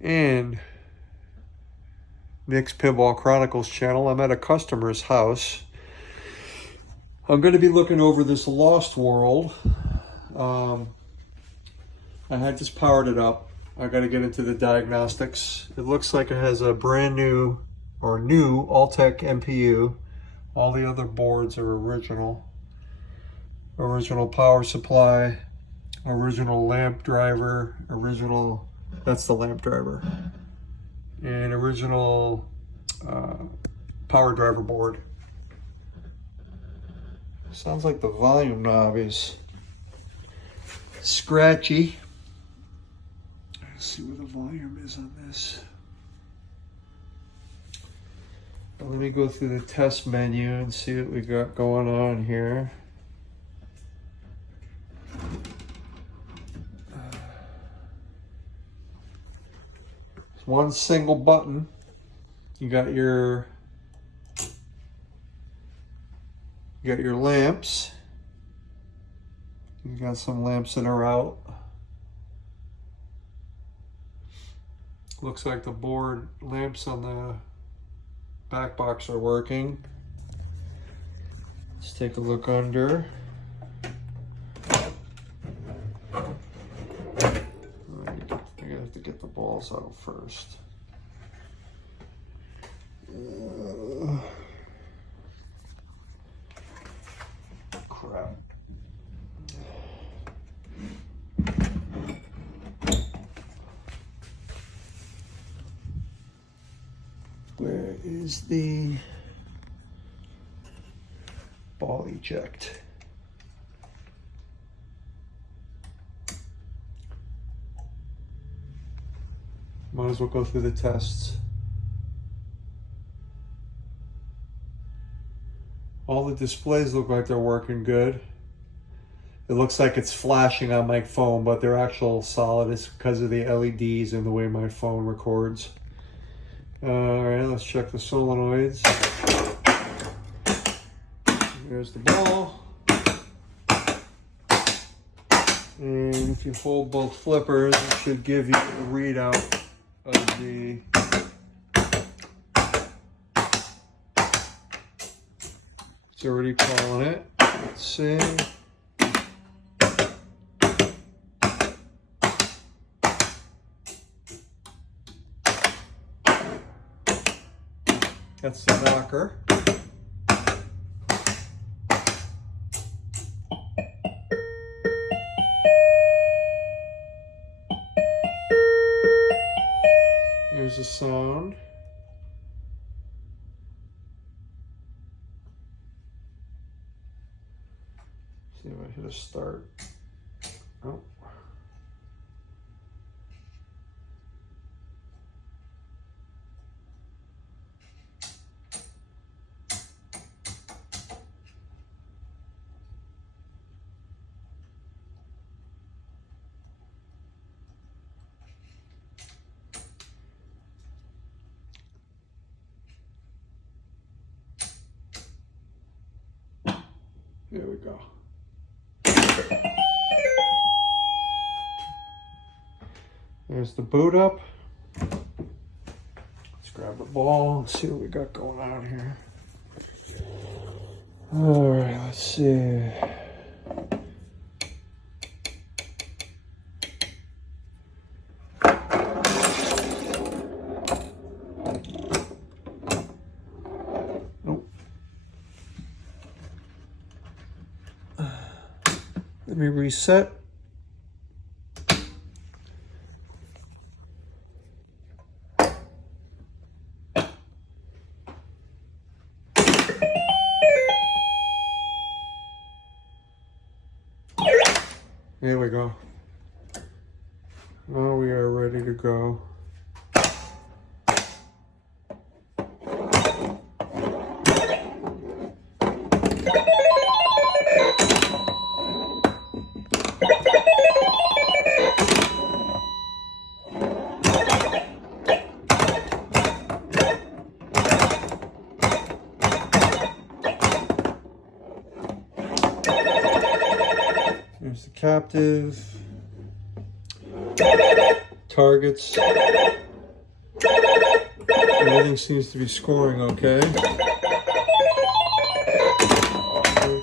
and Nick's Pinball Chronicles channel. I'm at a customer's house. I'm going to be looking over this Lost World. I had just powered it up. I got to get into the diagnostics. It looks like it has a brand new or new Alltech MPU. All the other boards are original. Original power supply, original lamp driver, original, that's the lamp driver, and original power driver board. Sounds like the volume knob is scratchy. Let's see where the volume is on this. Let me go through the test menu and see what we got going on here. It's one single button. You got your lamps. You got some lamps that are out. Looks like the board lamps on the back box are working. Let's take a look under. I have to get the balls out first. Crap. Where is the ball eject? Might as well go through the tests. All the displays look like they're working good. It looks like it's flashing on my phone, but they're actual solid. It's because of the LEDs and the way my phone records. All right, let's check the solenoids. There's the ball. And if you hold both flippers, it should give you a readout of the it's already calling it. Let's see. That's the knocker. Here's the sound. See if I hit a start. Oh. There we go. There's the boot up. Let's grab the ball and see what we got going on here. All right, let's see. Let me reset. There we go. Now we are ready to go. There's the captive, targets, Everything seems to be scoring okay.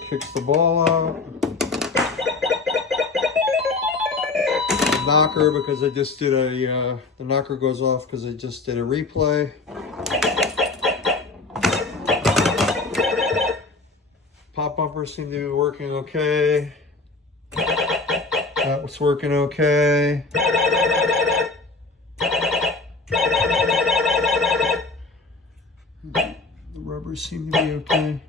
Kicks the ball out. The knocker, because I just did a, the knocker goes off because I just did a replay. Pop bumpers seem to be working okay. That was working okay. The rubbers seem to be okay.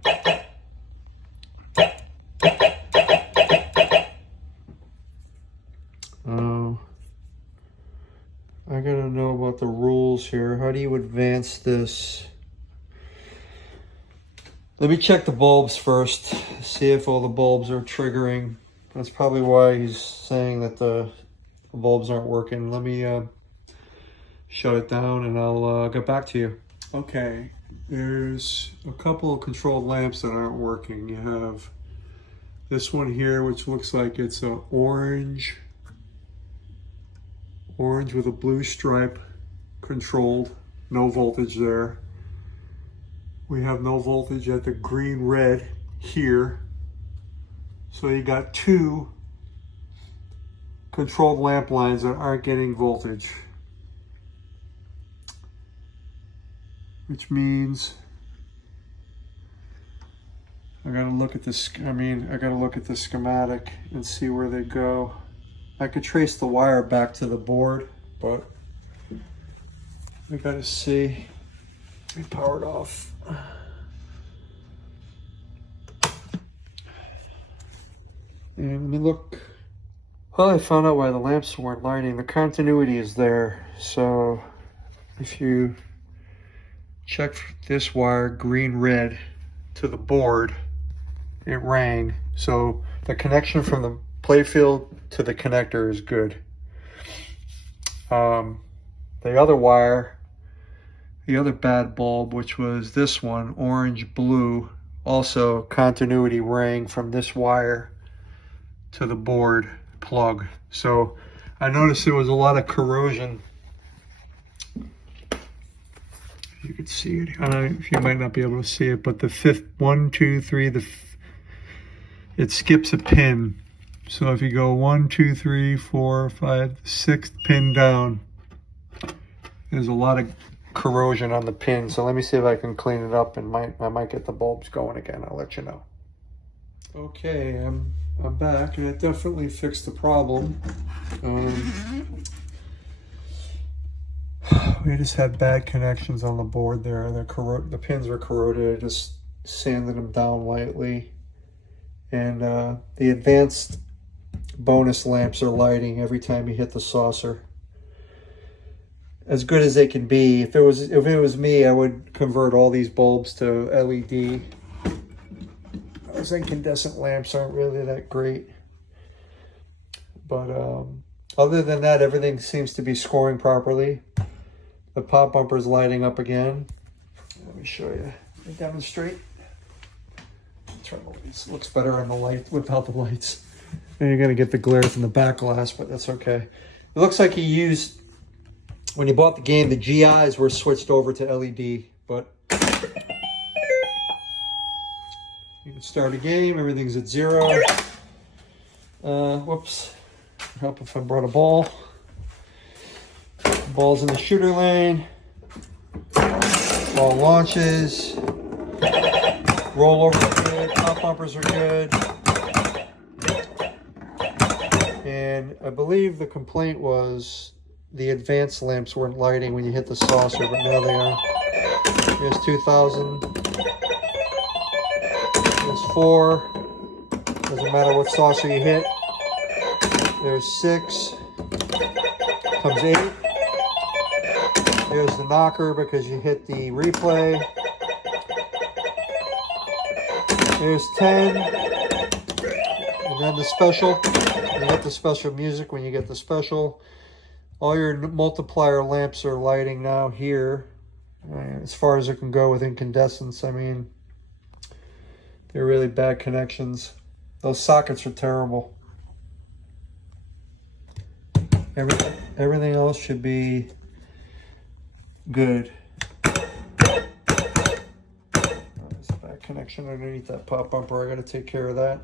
I gotta know about the rules here. How do you advance this? Let me check the bulbs first, see if all the bulbs are triggering. That's probably why he's saying that the bulbs aren't working. Let me shut it down and I'll get back to you. Okay, there's a couple of controlled lamps that aren't working. You have this one here, which looks like it's an orange with a blue stripe, controlled, no voltage there. We have no voltage at the green red here. So you got two controlled lamp lines that aren't getting voltage. Which means I gotta look at this, I gotta look at the schematic and see where they go. I could trace the wire back to the board, but I gotta see. Let me power it off. And let me look. Well, I found out why the lamps weren't lighting. The continuity is there. So if you check this wire, green, red, to the board, it rang. So the connection from the playfield to the connector is good. The other wire, the other bad bulb, which was this one, orange blue, also continuity rang from this wire to the board plug. So I noticed there was a lot of corrosion. You could see it. I don't know if you might not be able to see it, but the fifth, 1, 2, 3, it skips a pin. So if you go 1, 2, 3, 4, 5, 6th pin down, there's a lot of corrosion on the pin. So let me see if I can clean it up and I might get the bulbs going again. I'll let you know. Okay, I'm back, and it definitely fixed the problem. We just had bad connections on the board there. The pins were corroded. I just sanded them down lightly. And the advanced bonus lamps are lighting every time you hit the saucer. As good as they can be. If it was me, I would convert all these bulbs to LED. Those incandescent lamps aren't really that great. But other than that, everything seems to be scoring properly. The pop bumper's lighting up again. Let me show you. Let me demonstrate. It looks better on the light without the lights. And you're gonna get the glare from the back glass, but that's okay. It looks like he used, when he bought the game, the GIs were switched over to LED, but you can start a game, everything's at 0. Whoops, help if I brought a ball. Ball's in the shooter lane. Ball launches. Rollover good. Pop bumpers are good. And I believe the complaint was the advanced lamps weren't lighting when you hit the saucer, but now they are. Here's 2000. There's 4. Doesn't matter what saucer you hit. There's 6. Comes 8. There's the knocker because you hit the replay. There's 10. And then the special. You hit the special music when you get the special. All your multiplier lamps are lighting now here. As far as it can go with incandescence, I mean, they're really bad connections. Those sockets are terrible. Everything else should be good. connection underneath that pop bumper. I got to take care of that.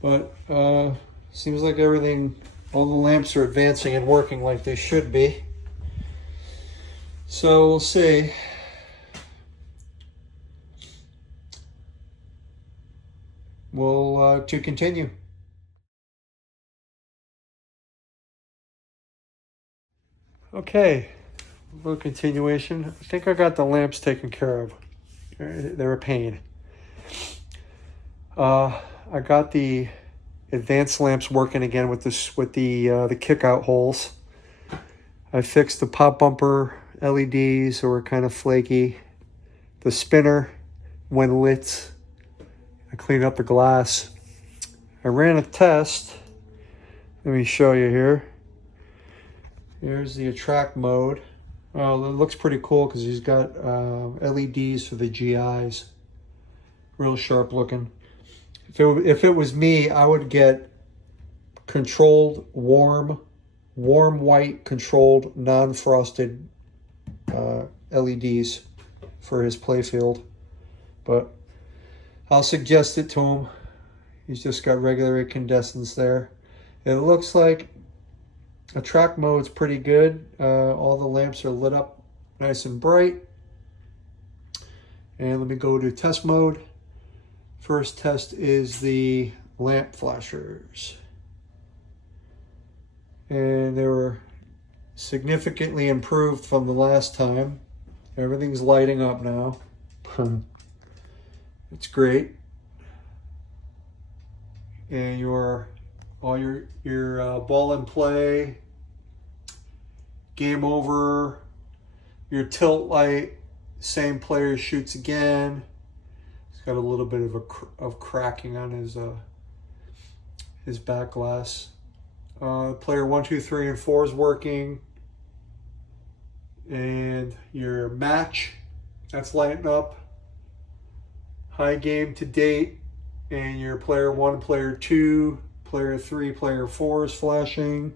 But seems like everything, all the lamps are advancing and working like they should be. So we'll see. We'll to continue. Okay, a little continuation. I think I got the lamps taken care of. They're a pain. I got the advanced lamps working again with the kick out holes. I fixed the pop bumper LEDs that were kind of flaky. The spinner, when lit, I cleaned up the glass. I ran a test. Let me show you here. Here's the attract mode. Well, it looks pretty cool because he's got LEDs for the GIs. Real sharp looking. If it was me, I would get controlled warm white controlled non-frosted LEDs for his playfield. But I'll suggest it to him. He's just got regular incandescents there. It looks like attract mode's pretty good. All the lamps are lit up nice and bright. And let me go to test mode. First test is the lamp flashers. And they were significantly improved from the last time. Everything's lighting up now. It's great. And all your ball and play, game over, your tilt light, same player shoots again. He's got a little bit of cracking on his back glass. Player 1, 2, 3, and 4 is working. And your match, that's lighting up. High game to date. And your player 1, player 2, player 3, player 4 is flashing.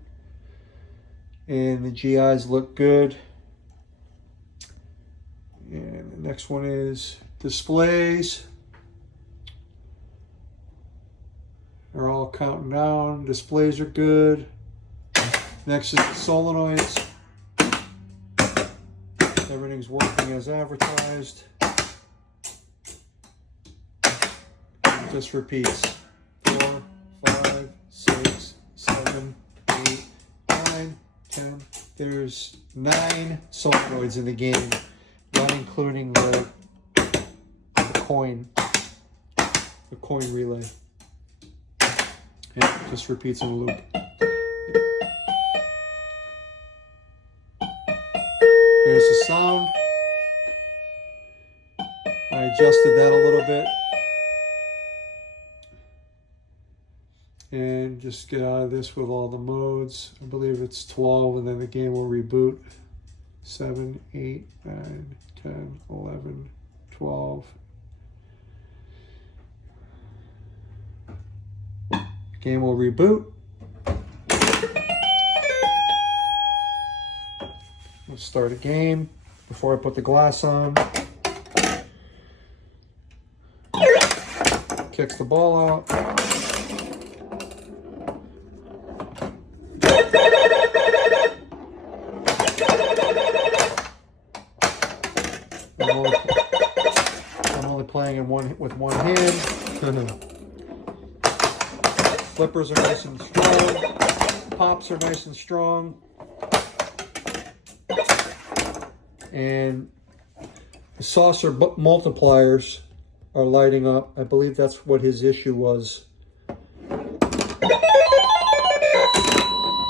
And the GIs look good. And the next one is displays. They're all counting down. Displays are good. Next is the solenoids. Everything's working as advertised. Just repeats. 4, 5, 6, 7, 8, 9, 10. There's 9 solenoids in the game, not including the coin relay. And it just repeats in a loop. Here's the sound. I adjusted that a little bit. And just get out of this with all the modes. I believe it's 12 and then the game will reboot. 7, 8, 9, 10, 11, 12. Game will reboot. Let's start a game before I put the glass on. Kicks the ball out. I'm only playing with one hand. Flippers are nice and strong. Pops are nice and strong. And the saucer multipliers are lighting up. I believe that's what his issue was. It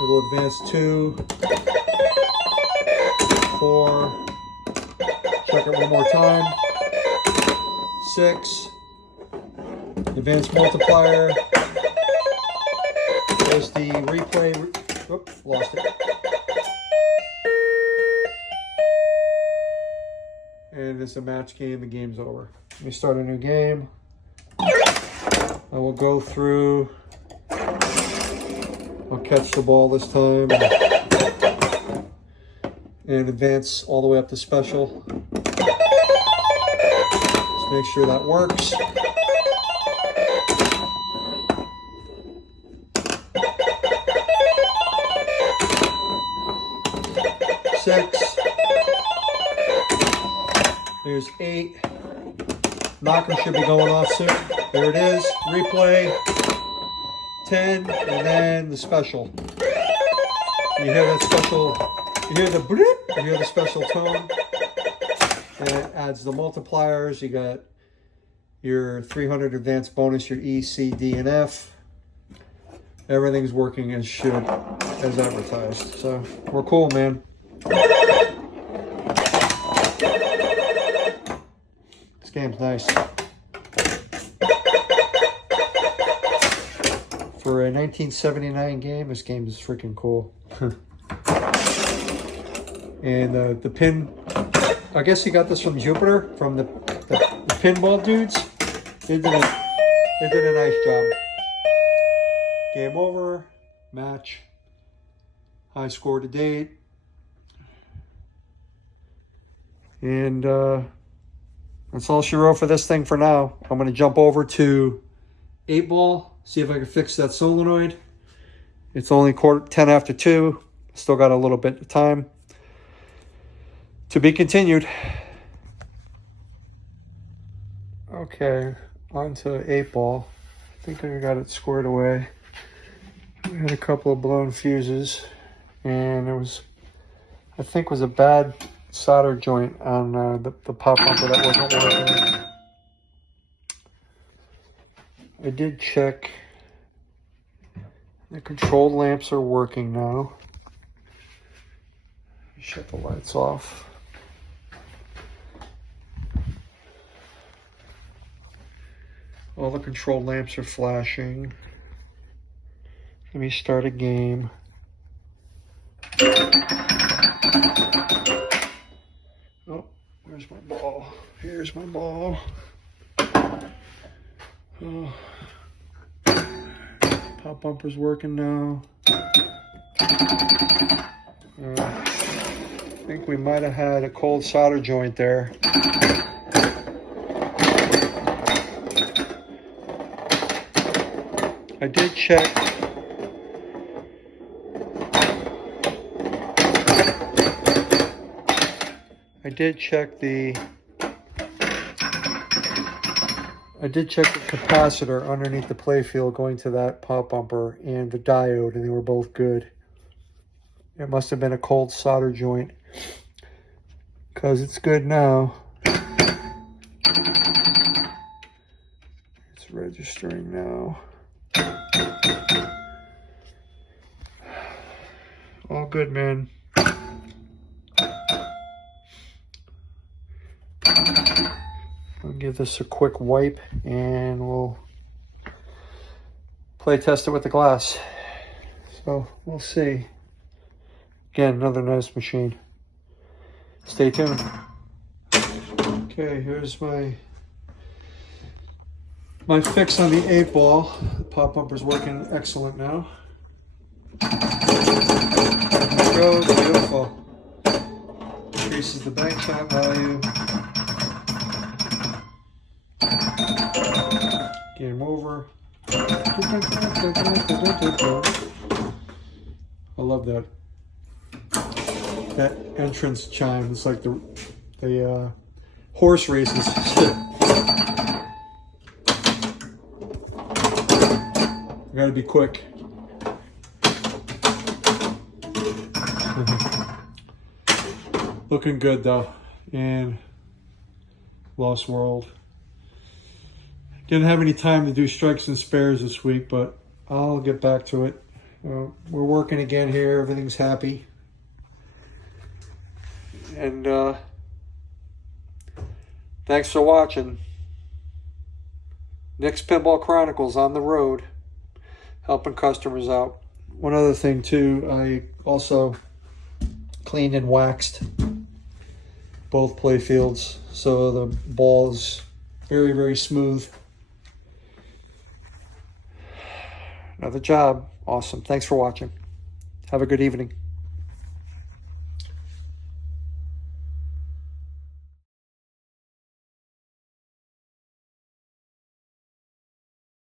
will advance 2, 4. Check it one more time. 6. Advanced multiplier. There's the replay. Oops, lost it. And it's a match game. The game's over. Let me start a new game. I will go through. I'll catch the ball this time. And advance all the way up to special. Make sure that works. Six. There's 8. Knocker should be going off soon. There it is. Replay. 10. And then the special. You hear that special, you hear the bloop, you hear the special tone. And it adds the multipliers. You got your 300 advanced bonus, your E, C, D, and F. Everything's working as should, as advertised. So we're cool, man. This game's nice. For a 1979 game, this game is freaking cool. And the pin, I guess he got this from Jupiter, from the pinball dudes. They did a nice job. Game over, match, high score to date. And that's all she wrote for this thing for now. I'm going to jump over to 8-ball, see if I can fix that solenoid. It's only 10 after 2. Still got a little bit of time. To be continued. Okay, on to 8-ball. I think I got it squared away. We had a couple of blown fuses, and it was, I think, was a bad solder joint on the pop bumper that wasn't working. I did check. The control lamps are working now. Shut the lights off. All the control lamps are flashing. Let me start a game. Oh, where's my ball? Here's my ball. Oh. Pop bumper's working now. I think we might have had a cold solder joint there. I did check. I did check the capacitor underneath the playfield going to that pop bumper and the diode, and they were both good. It must have been a cold solder joint, because it's good now. It's registering now. All good, man. I'll give this a quick wipe and we'll play test it with the glass. So we'll see. Again, another nice machine. Stay tuned. Okay, here's my fix on the 8-ball. The pop bumper's working excellent now. There it goes, beautiful. Increases the bank shot value. Game over. I love that. That entrance chime. It's like the horse races. I gotta be quick. Looking good though. And Lost World. Didn't have any time to do strikes and spares this week, but I'll get back to it. We're working again here. Everything's happy. And thanks for watching. Next Pinball Chronicles on the road, helping customers out. One other thing too, I also cleaned and waxed both playfields, so the ball is very, very smooth. Another job. Awesome. Thanks for watching. Have a good evening.